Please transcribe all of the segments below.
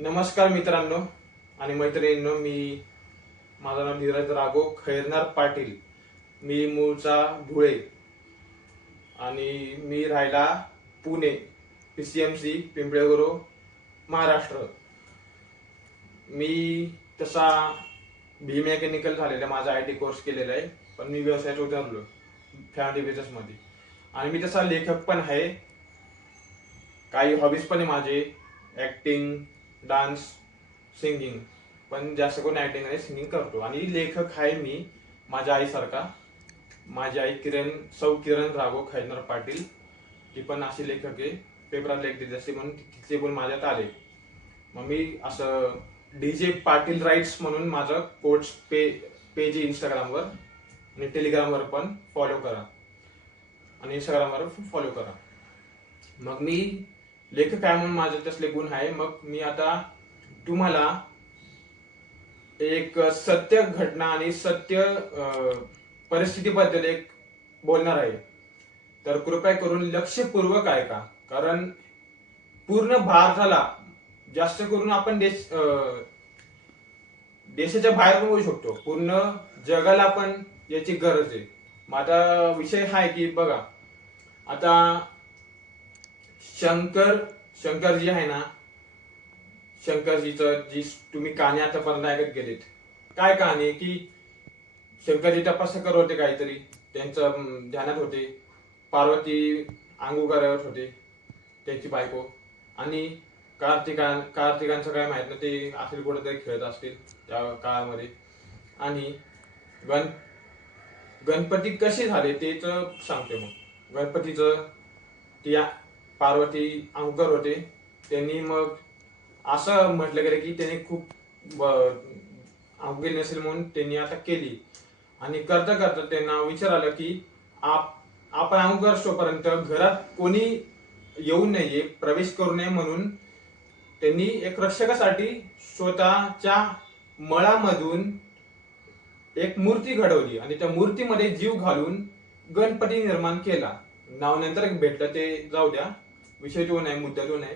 नमस्कार मित्रांनो आणि मैत्रिणींनो मी माझं नाव धीरज राघो खैरनार पाटील. मी मूळचा धुळे आणि मी राहिला Pune P C M C Pimplegurav Maharashtra. मी तसा बी मेकॅनिकल झालेला आहे माझा आय टी कोर्स केलेला आहे पण मी व्यवसायात उतरलो फॅमिली बिझनेसमध्ये आणि मी तसा लेखक पण आहे. काही हॉबीज पण आहे माझे ॲक्टिंग डान्स सिंगिंग पण जास्त करून ऍक्टिंग आणि सिंगिंग करतो. आणि लेखक आहे मी माझ्या आईसारखा. माझी आई किरण सौ किरण राघव खैनर पाटील ती पण अशी लेखक आहे पेपरात लेख देत असते म्हणून तिथले पण माझ्यात आले. मग मी असं डी जे पाटील राईट्स म्हणून माझं कोच पे पेज इंस्टाग्रामवर आणि टेलिग्रामवर पण फॉलो करा. आणि इंस्टाग्रामवर फॉलो करा. मग मी लेखक आहे म्हणून माझे तसले गुण आहे. मग मी आता तुम्हाला एक सत्य घटना आणि सत्य परिस्थितीबद्दल एक बोलणार आहे. तर कृपया करून लक्षपूर्वक ऐका. कारण पूर्ण भारताला जास्त करून आपण देश देशाच्या बाहेर पण होऊ शकतो. पूर्ण जगाला पण याची गरज आहे. मग आता विषय हा आहे की बघा. आता शंकर शंकरजी आहे ना शंकरजीचं जी तुम्ही कहाणी आतापर्यंत ऐकत गेलेत. काय कहाणी? की शंकरजी तपस्या करत होते काहीतरी त्यांचं ध्यानात होते. पार्वती आंघोळ करत होते त्यांची बायको. आणि कार्तिका कार्तिकांचं काय माहीत नाही ते असेल कुठेतरी खेळत असतील त्या काळामध्ये. आणि गण गणपती कसे झाले तेच सांगते मग. गणपतीचं ती पार्वती अंकर होते त्यांनी मग असं म्हटलं गेलं की त्यांनी खूप अंगेल नसेल म्हणून त्यांनी आता केली. आणि करता करता त्यांना विचार आलं की आप आपण अंगकर असतोपर्यंत घरात कोणी येऊ नये प्रवेश करू नये म्हणून त्यांनी एक रक्षकासाठी स्वतःच्या मळामधून एक मूर्ती घडवली आणि त्या मूर्तीमध्ये जीव घालून गणपती निर्माण केला. नाव नंतर एक भेटलं ते जाऊ द्या. विषय दोन नाही मुद्दा तो नाही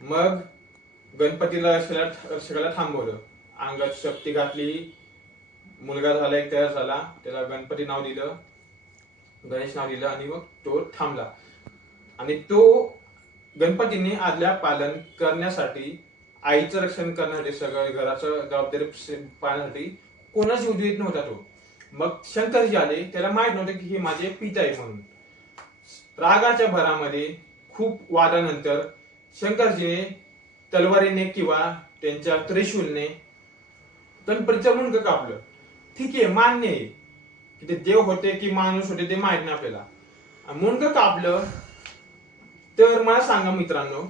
मग गणपतीला रक्षकाला थांबवलं. अंगात शक्ती घातली. मुलगा झाला एक तयार झाला. त्याला गणपती नाव दिलं. गणेश नाव दिलं आणि मग तो थांबला. आणि तो गणपतीने आदल्या पालन करण्यासाठी आईचं रक्षण करण्यासाठी सगळं घराचं जबाबदारी पाहण्यासाठी कोणाच उद्योग नव्हता तो. मग शंकरजी आले. त्याला माहीत नव्हतं की हे माझे पिता आहे म्हणून. रागाच्या भरामध्ये खूप वादानंतर शंकरजीने तलवारीने किंवा त्यांच्या त्रिशूलने गणपतीचं मुंडकं कापलं. ठीक आहे मान्य आहे की ते देव होते की माणूस होते ते माहीत नाही आपल्याला. मुंडकं कापलं तर मला सांगा मित्रांनो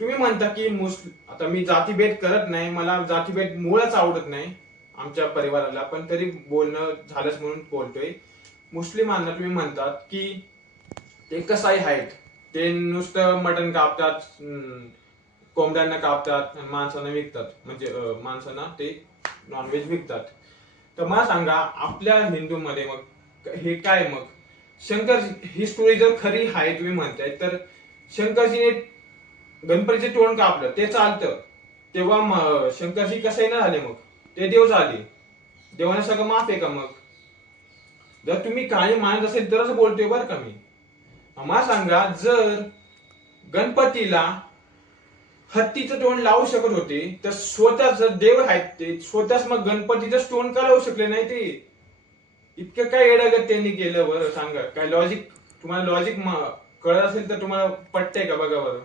तुम्ही म्हणता की मुस्लिम आता मी जातीभेद करत नाही मला जातीभेद मुळच आवडत नाही आमच्या परिवाराला पण तरी बोलणं झालंच म्हणून बोलतोय. मुस्लिमांना तुम्ही म्हणतात की ते कसाही आहेत. ते नुसतं मटण कापतात कोंबड्यांना कापतात माणसांना विकतात. म्हणजे माणसांना ते नॉनव्हेज विकतात. तर मला सांगा आपल्या हिंदूमध्ये मग हे काय मग? शंकर ही स्टोरी जर खरी आहे तुम्ही म्हणताय तर शंकरजीने गणपतीचे तोंड कापलं ते चालतं. तेव्हा शंकरजी कसे ना झाले मग? ते देव झाले. देवाने सगळं माफ आहे का मग? जर तुम्ही काही मानत असेल तरच बोलतोय बरं का मी. मला सांगा जर गणपतीला हत्तीचं तोंड लावू शकत होते तर स्वतःच देव आहेत ते स्वतःच मग गणपतीचं तोंड का लावू शकले नाही ते? इतकं काय येडागत त्यांनी केलं बरं सांगा. काय लॉजिक तुम्हाला लॉजिक कळत असेल तर तुम्हाला पटतंय का बघा बरं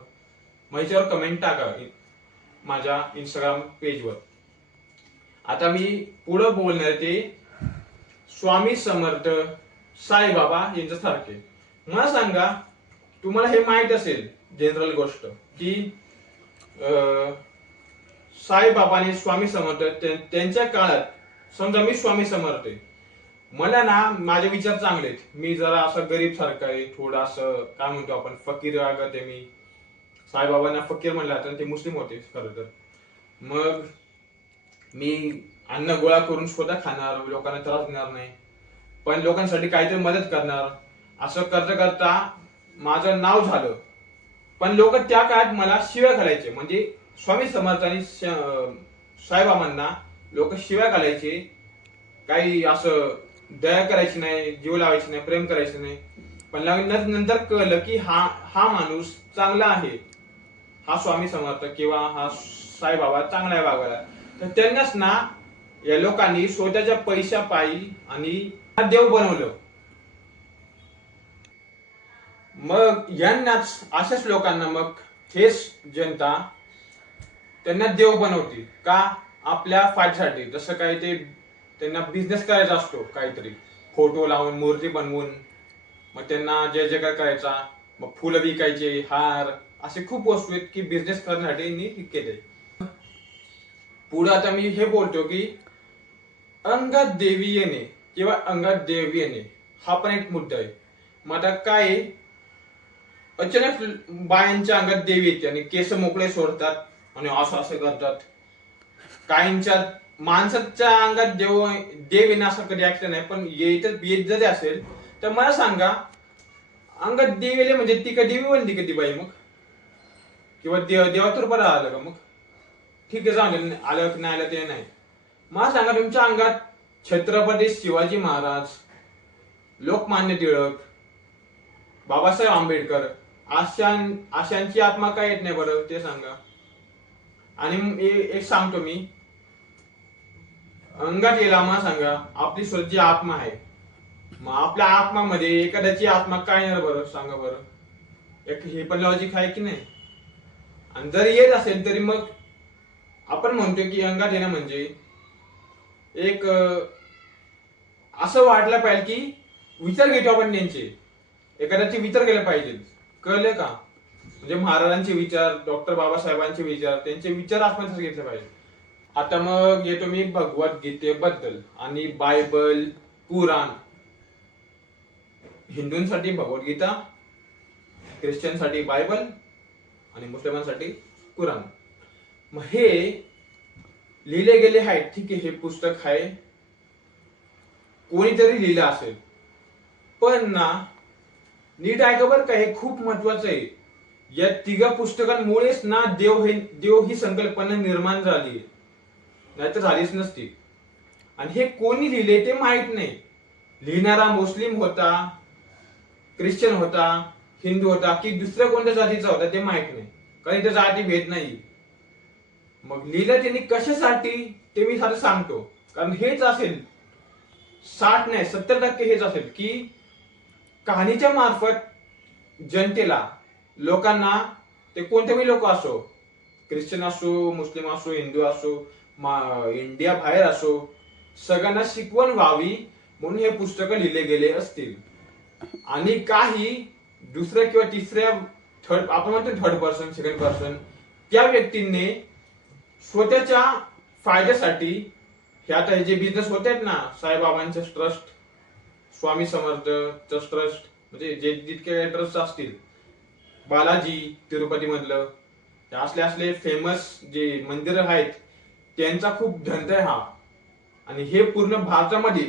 मग याच्यावर कमेंट टाका माझ्या इंस्टाग्राम पेजवर आता मी पुढं बोलणार ते स्वामी समर्थ साईबाबा यांच्यासारखे. मला सांगा तुम्हाला हे माहीत असेल जनरल गोष्ट की साईबाबाने स्वामी समर्थ त्यांच्या काळात समजा मी स्वामी समर्थ आहे. मला ना माझे विचार चांगले आहेत. मी जरा असं गरीब सारखं आहे थोडं असं काय म्हणतो आपण फकीर वागत आहे मी. साईबाबांना फकीर म्हणला तर ते मुस्लिम होते खरं तर. मग मी अन्न गोळा करून स्वतः खाणार लोकांना त्रास देणार नाही. पण लोकांसाठी काहीतरी मदत करणार. असं कर्ज करता माझं नाव झालं. पण लोक त्या काळात मला शिव्या घालायचे. म्हणजे स्वामी समर्थ आणि श- साईबाबांना लोक शिव्या घालायचे. काही असं दया करायची नाही जीव लावायची नाही प्रेम करायचं नाही. पण नंतर कळलं की हा हा माणूस चांगला आहे. हा स्वामी समर्थ किंवा हा साईबाबा चांगला आहे वागायला तर त्यांनाच ना या लोकांनी स्वतःच्या पैशा पायी आणि हा देव बनवलं. मग यांनाच अशाच लोकांना मग हेच जनता त्यांना देव बनवते का आपल्या फायद्यासाठी जसं काही ते त्यांना बिझनेस करायचा असतो काहीतरी. फोटो लावून मूर्ती बनवून मग त्यांना जय जयकार करायचा मग फुलं विकायचे हार असे खूप वस्तू आहेत की बिझनेस करण्यासाठी मी हे केले. पुढे आता मी हे बोलतो की अंगात देवी येणे किंवा अंगात देवी येणे हा पण एक मुद्दा आहे. मग आता काय अचानक बायांच्या अंगात देव येते आणि केस मोकळे सोडतात आणि असं असं करतात. काहींच्या माणसाच्या अंगात देव देव येणं असं कधी ऍक्शन आहे पण येत येत जरी असेल तर मला सांगा अंगात देव येले म्हणजे ती कधी बनली कधी बाई मग? किंवा देव देवातूर बरं आलं का मग? ठीक आहे जाऊन आलं की नाही आलं ते नाही. मला सांगा तुमच्या अंगात छत्रपती शिवाजी महाराज लोकमान्य टिळक बाबासाहेब आंबेडकर आशां आशांची आत्मा काय येत नाही बरं? ते सांगा. आणि एक सांगतो मी. अंगात येला मला सांगा आपली स्वतःची आत्मा आहे. मग आपल्या आत्मामध्ये एखाद्याची आत्मा काय येणार बरं? सांगा बरं. एक हे पण लॉजिक आहे की नाही? आणि जर येत असेल तरी मग आपण म्हणतो की अंगात येणं म्हणजे एक असं वाटलं पाहिजे की विचार घेतो आपण त्यांचे. एखाद्याचे विचार केले पाहिजे कळले का? म्हणजे महाराजांचे विचार डॉक्टर बाबासाहेबांचे विचार त्यांचे विचार आपण घेतले पाहिजे. आता मग येतो मी भगवद्गीतेबद्दल आणि बायबल कुराण हिंदूंसाठी भगवद्गीता ख्रिश्चनसाठी बायबल आणि मुस्लिमांसाठी कुराण. मग हे लिहिले गेले आहे ठीक आहे हे पुस्तक आहे. कोणीतरी लिहिलं असेल. पण ना नीट ऐका बरं का? हे खूप महत्वाचं आहे. या तिघा पुस्तकांमुळेच ना देव हे देव ही संकल्पना निर्माण झाली नाहीतर झालीच नसती. आणि हे कोणी लिहिले ते माहीत नाही. लिहिणारा मुस्लिम होता ख्रिश्चन होता हिंदू होता की दुसऱ्या कोणत्या जातीचा होता ते माहीत नाही. कारण इथे जाती भेद नाही. मग लिहिलं त्यांनी कशासाठी ते मी साधं सांगतो. कारण हेच असेल साठ नाही सत्तर टक्के हेच असेल की कहाणीच्या मार्फत जनतेला लोकांना ते कोणतेही लोक असो ख्रिश्चन असो मुस्लिम असो हिंदू असो मा- इंडिया बाहेर असो सगळ्यांना शिकवण व्हावी म्हणून हे पुस्तक लिहिले गेले असतील. आणि काही दुसऱ्या किंवा तिसऱ्या थर्ड आपण म्हणतो थर्ड पर्सन सेकंड पर्सन त्या व्यक्तींनी स्वतःच्या फायद्यासाठी हे आता हे जे बिझनेस होत आहेत ना साईबाबांचे ट्रस्ट स्वामी समर्थ ट्रस्ट म्हणजे जे जितके ट्रस्ट असतील बालाजी तिरुपती मधलं असले असले फेमस जे मंदिर आहेत त्यांचा खूप धंदा आहे हा. आणि हे पूर्ण भारतामध्ये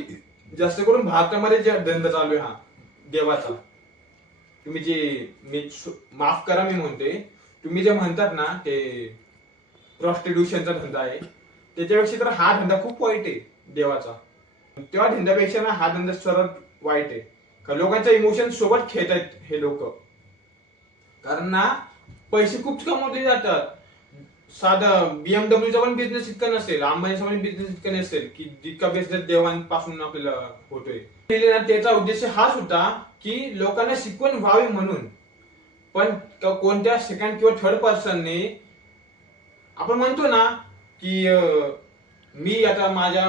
जास्त करून भारतामध्ये जे धंदा चालू आहे हा देवाचा. तुम्ही जे मी माफ करा मी म्हणते तुम्ही जे म्हणतात ना ते प्रॉस्टिट्युशनचा धंदा आहे त्याच्यापेक्षा तर हा धंदा खूप वाईट आहे देवाचा. तेव्हा धंद्यापेक्षा ना हा धंदा सर्वात वाईट आहे. कारण लोकांच्या इमोशन सोबत खेळत आहेत हे लोक. कारण ना पैसे खूप कमवले जातात. साधं बीएमडब्ल्यूचा पण बिझनेस इतका नसेल अंबानीचा पण बिझनेस इतका नसेल की जितका बिझनेस देवांपासून आपल्याला होतोय. त्याचा उद्देश हाच होता की लोकांना शिकवण व्हावी म्हणून. पण कोणत्या सेकंड किंवा थर्ड पर्सनने आपण म्हणतो ना की मी आता माझ्या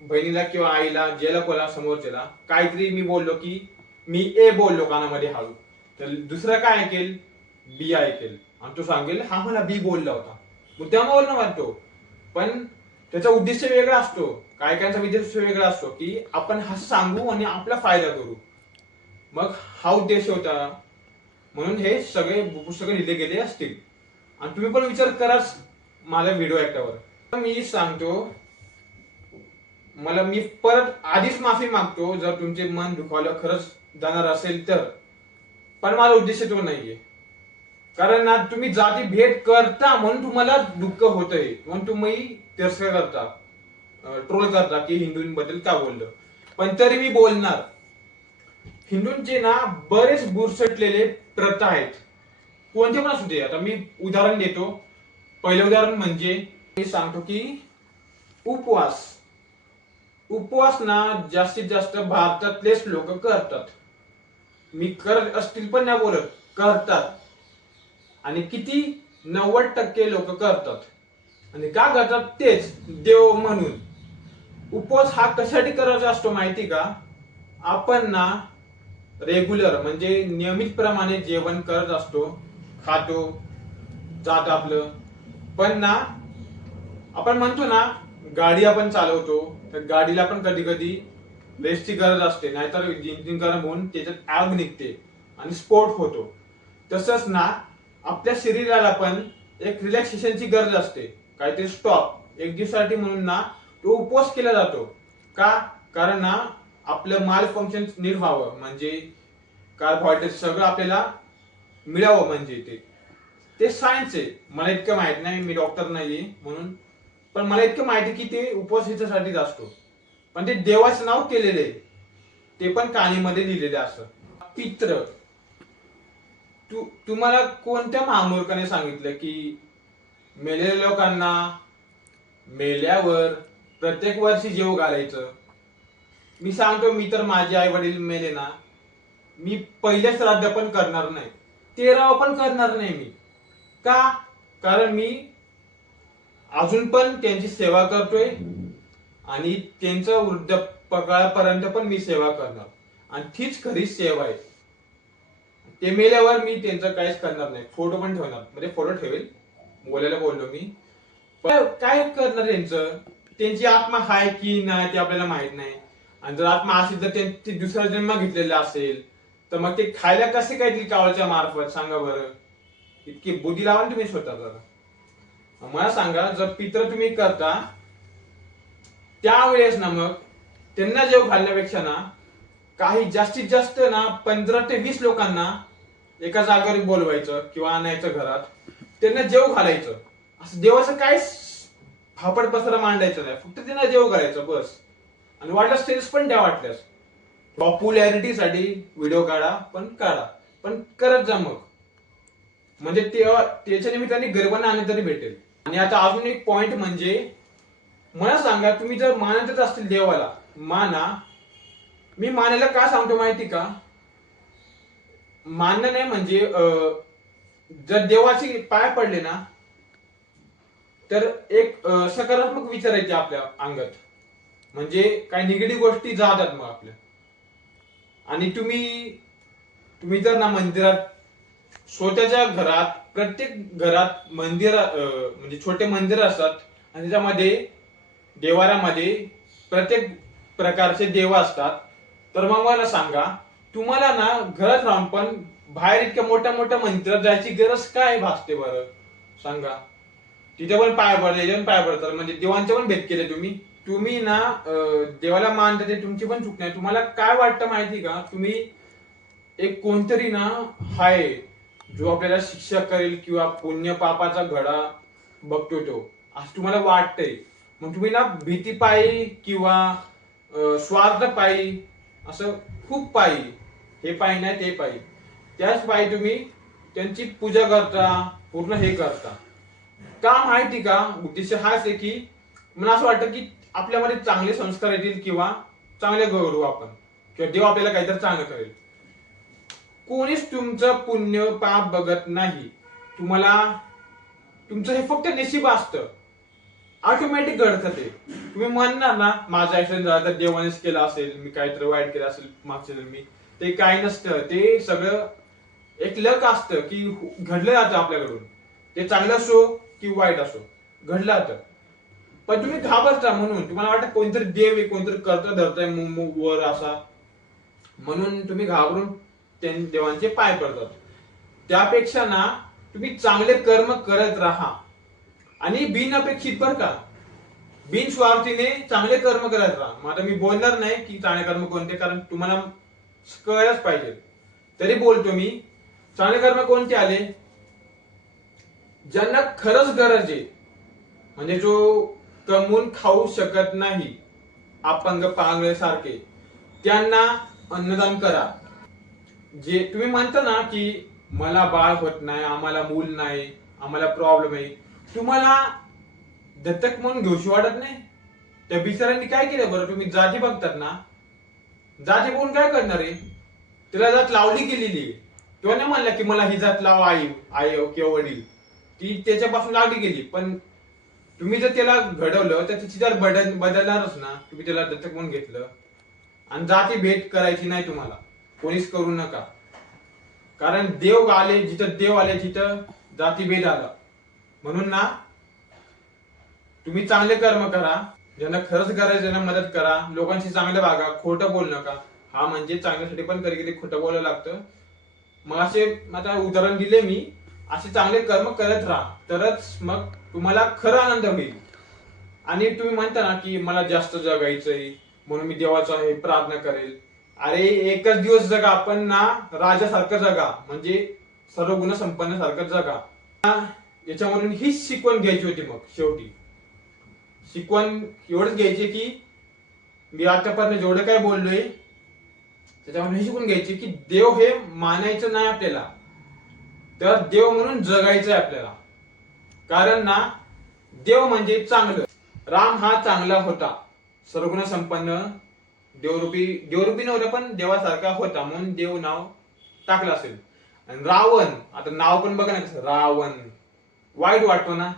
बहिणीला किंवा आईला ज्याला कोणा समोरच्याला काहीतरी मी बोललो की मी ए बोललो कानामध्ये हळू. तर दुसरा काय ऐकेल? बी ऐकेल. आणि तो सांगेल हा मला बी बोलला होता. मग तेव्हा बोलणं वाटतो पण त्याचा उद्देश वेगळा असतो. काय कायचा उद्देश वेगळा असतो की आपण हा सांगू आणि आपला फायदा करू. मग हा उद्देश होता. म्हणून हे सगळे पुस्तकं लिहिले गेले असतील. आणि तुम्ही पण विचार कराच माझ्या व्हिडिओ एकट्यावर. मी सांगतो मला मी परत आधीच माफी मागतो जर तुमचे मन दुखावलं खरंच जाणार असेल तर. पण माझा उद्देश तो नाहीये. कारण ना तुम्ही जाती भेट करता म्हणून तुम्हाला दुःख होतंय. म्हणून तुम्ही तिरस्कार करता. ट्रोल करता की हिंदूंबद्दल का बोललं? पण तरी मी बोलणार. हिंदूंचे ना बरेच बुरसटलेले प्रथा आहेत. कोणते पण असू दे. आता मी उदाहरण देतो. पहिलं उदाहरण म्हणजे मी सांगतो की उपवास. उपवास ना जास्तीत जास्त भारतातलेच लोक करतात. मी करत असतील पण नाही बोलत करतात. आणि किती? नव्वद टक्के लोक करतात. आणि का करतात? तेच देव म्हणून. उपवास हा कशासाठी करायचा असतो माहिती का? आपण ना रेग्युलर म्हणजे नियमित प्रमाणे जेवण करत असतो खातो जात आपलं. पण ना आपण म्हणतो ना गाडी आपण चालवतो तर गाडीला पण कधी कधी रेस्टची गरज असते नाहीतर इंजिन गरम होऊन त्याच्यात आग निघते आणि स्फोट होतो. तसंच ना आपल्या शरीराला पण एक रिलॅक्सेशनची गरज असते. काहीतरी स्टॉप एक दिवसासाठी म्हणून ना तो उपवास केला जातो. का? कारण ना आपलं माल फंक्शन नीट व्हावं. म्हणजे कार्बोहायड्रेट सगळं आपल्याला मिळावं म्हणजे ते. ते सायन्स आहे. मला इतकं माहीत नाही मी डॉक्टर नाहीये म्हणून पण मला इतकं माहिती की ते उपवास ह्याच्यासाठीच असतो. पण ते देवाचं नाव केलेले आहे. ते पण कानीमध्ये लिहिलेले असं. पित्र. तू तुम्हाला कोणत्या महामूर्खाने सांगितलं की मेलेल्या लोकांना मेल्यावर प्रत्येक वर्षी जेव घालायचं? मी सांगतो मी तर माझे आई वडील मेले ना. मी पहिले श्राद्ध पण करणार नाही. तेराव पण करणार नाही मी. का? कारण मी अजून पण त्यांची सेवा करतोय. आणि त्यांचं वृद्धपकाळापर्यंत पण मी सेवा करणार. आणि तीच खरी सेवा आहे. ते मेल्यावर मी त्यांचं काहीच करणार नाही. फोटो पण ठेवणार. म्हणजे फोटो ठेवेल. बोलायला बोललो मी. पण काय करणार त्यांचं त्यांची आत्मा हाय की नाही ते आपल्याला माहीत नाही. आणि जर आत्मा असेल तर ते- दुसरा जन्म घेतलेला असेल तर मग ते खायला कसे काय दिल कावळच्या मार्फत? सांगा बरं. इतकी बुद्धी लावा तुम्ही स्वतः जरा मला सांगा जर पित्र तुम्ही करता त्यावेळेस ना मग त्यांना जेव घालण्यापेक्षा ना काही जास्तीत जास्त ना पंधरा ते वीस लोकांना एका जागेवर बोलवायचं किंवा आणायचं घरात त्यांना जेव घालायचं. असं देवाचं काय फापड पसरा मांडायचं नाही. फक्त त्यांना जेव घालायचं बस. आणि वाटलं सेल्स पण द्या वाटल्यास. पॉप्युलॅरिटीसाठी व्हिडिओ काढा पण काढा. पण करत जा मग. म्हणजे त्याच्या निमित्ताने गर्वांना आनंद तरी भेटेल. आणि आता अजून एक पॉइंट म्हणजे मला सांगा तुम्ही जर मानतच असतील देवाला माना मी मानायला का सांगतो माहिती का? मानणं नाही म्हणजे जर देवाचे पाय पडले ना तर एक सकारात्मक विचार येते आपल्या अंगात. म्हणजे काही निगडी गोष्टी जातात मग आपल्या. आणि तुम्ही तुम्ही जर ना मंदिरात स्वतःच्या घरात प्रत्येक घरात मंदिर म्हणजे छोटे मंदिर असतात आणि त्याच्यामध्ये देवाऱ्यामध्ये प्रत्येक प्रकारचे देव असतात. तर मग मला सांगा तुम्हाला ना घरात राहून पण बाहेर इतक्या मोठ्या मोठ्या मंदिरात जायची गरज काय भासते बरं? सांगा. तिथे पण पाय पडले पण पाय पडतात म्हणजे देवांचे पण भेट केले तुम्ही. तुम्ही ना देवाला मानता ते तुमची पण चूक नाही. तुम्हाला काय वाटतं माहिती का? तुम्ही एक कोणतरी ना हाय जो आपल्याला शिक्षा करेल किंवा पुण्य पापाचा घडा बघतो तो. असं तुम्हाला वाटतंय. मग तुम्ही ना भीती पायी किंवा स्वार्थ पायी असं खूप पायी हे पायी नाही ते पायी त्याच पायी तुम्ही त्यांची पूजा करता पूर्ण हे करता. का माहिती का? उद्देश हाच आहे की मला असं वाटतं की आपल्यामध्ये चांगले संस्कार येतील किंवा चांगले गौरव आपण. किंवा देव आपल्याला काहीतरी चांगलं करेल. कोणीच तुमचं पुण्य पाप बघत नाही. तुम्हाला तुमचं हे फक्त नशीब असतं. ऑटोमॅटिक घडतं ते. तुम्ही म्हणणार ना माझा ऍक्सिडेंट झाला तर देवानेच केला असेल मी काहीतरी वाईट केलं असेल मागच्या जन्मी ते काही नसतं. ते सगळं एक लक असतं की घडलं जातं आपल्याकडून. ते चांगलं असो की वाईट असो घडलं जातं. पण तुम्ही घाबरता म्हणून तुम्हाला वाटतं कोणतरी देव आहे कोणतरी करता धरताय वर असा. म्हणून तुम्ही घाबरून देवांचे पाय पडतात. त्यापेक्षा ना तुम्ही चांगले कर्म करत राहा. आणि बिनअपेक्षित बर का. बिन स्वार्थीने चांगले कर्म करत राहा. मग आता मी बोलणार नाही की चांगले कर्म कोणते कारण तुम्हाला कळायलाच पाहिजे. तरी बोलतो मी चांगले कर्म कोणते आले? ज्यांना खरंच गरज आहे. म्हणजे जो कमवून खाऊ शकत नाही अपंग पांगळे सारखे त्यांना अन्नदान करा. जे तुम्ही म्हणता ना की मला बाळ होत नाही आम्हाला मूल नाही आम्हाला प्रॉब्लेम आहे तुम्हाला दत्तक म्हणून घेऊशी वाटत नाही? त्या बिचाऱ्यांनी काय केलं बरं? तुम्ही जाती बघतात ना. जाती बघून काय करणार आहे? तिला जात लावली गेलेली आहे. तो नाही म्हणला की मला ही जात लाव आई आई किंवा वडील. ती त्याच्यापासून लागली गेली. पण तुम्ही जर त्याला घडवलं तर तिची जर बदल बदलणारच ना. तुम्ही त्याला दत्तक म्हणून घेतलं. आणि जाती भेट करायची नाही तुम्हाला. कोणीच करू नका. कारण देव आले जिथं देव आले तिथं जातीभेद आला. म्हणून ना तुम्ही चांगले कर्म करा ज्यांना खरंच गरज ज्यांना मदत करा लोकांशी चांगलं वागा खोटं बोल नका. हा म्हणजे चांगल्यासाठी पण कधी कधी खोटं बोलावं लागतं. मग असे आता उदाहरण दिले मी. असे चांगले कर्म करत राहा. तरच मग तुम्हाला खरा आनंद होईल. आणि तुम्ही म्हणता ना की मला जास्त जगायचंय म्हणून मी देवाचा हे प्रार्थना करेल. अरे एकच दिवस जगा आपण ना राजासारखं जगा. म्हणजे सर्व गुण संपन्न सारखं जगा याच्यामधून हीच शिकवण घ्यायची होती मग शेवटी. शिकवण एवढंच घ्यायची की मी आतापर्यंत जेवढं काय बोललोय त्याच्यामध्ये हे शिकून घ्यायचे की देव हे मानायचं नाही आपल्याला. तर देव म्हणून जगायचं आहे आपल्याला. कारण ना देव म्हणजे चांगलं. राम हा चांगला होता. सर्वगुण संपन्न देवरूपी देवरूपी नव्हतं पण देवासारखा होता म्हणून देव नाव टाकलं असेल. आणि रावण आता नाव पण बघा ना कसं रावण. वाईट वाटतो ना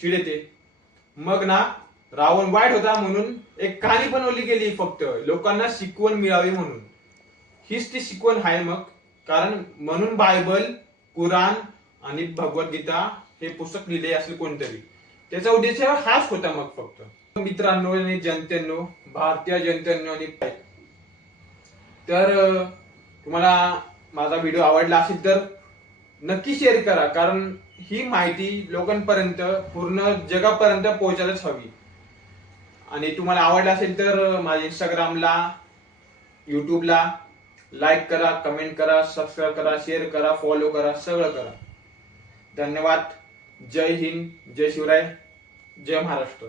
चिड येते मग ना रावण वाईट होता म्हणून एक कहाणी बनवली गेली फक्त लोकांना शिकवण मिळावी म्हणून. हीच ती शिकवण आहे मग कारण म्हणून बायबल कुराण आणि भगवद्गीता हे पुस्तक लिहिले असेल कोणतरी. त्याचा उद्देश हाच होता मग फक्त. मित्रांनो आणि जनतेनो भारतीय जनतेनो आणि तर तुम्हाला माझा व्हिडिओ आवडला असेल तर नक्की शेअर करा कारण ही माहिती लोकांपर्यंत पूर्ण जगापर्यंत पोहोचायलाच हवी. आणि तुम्हाला आवडला असेल तर माझ्या इंस्टाग्रामला युट्यूबला लाईक करा कमेंट करा सबस्क्राईब करा शेअर करा फॉलो करा सगळं करा. धन्यवाद. जय हिंद जय शिवराय जय महाराष्ट्र.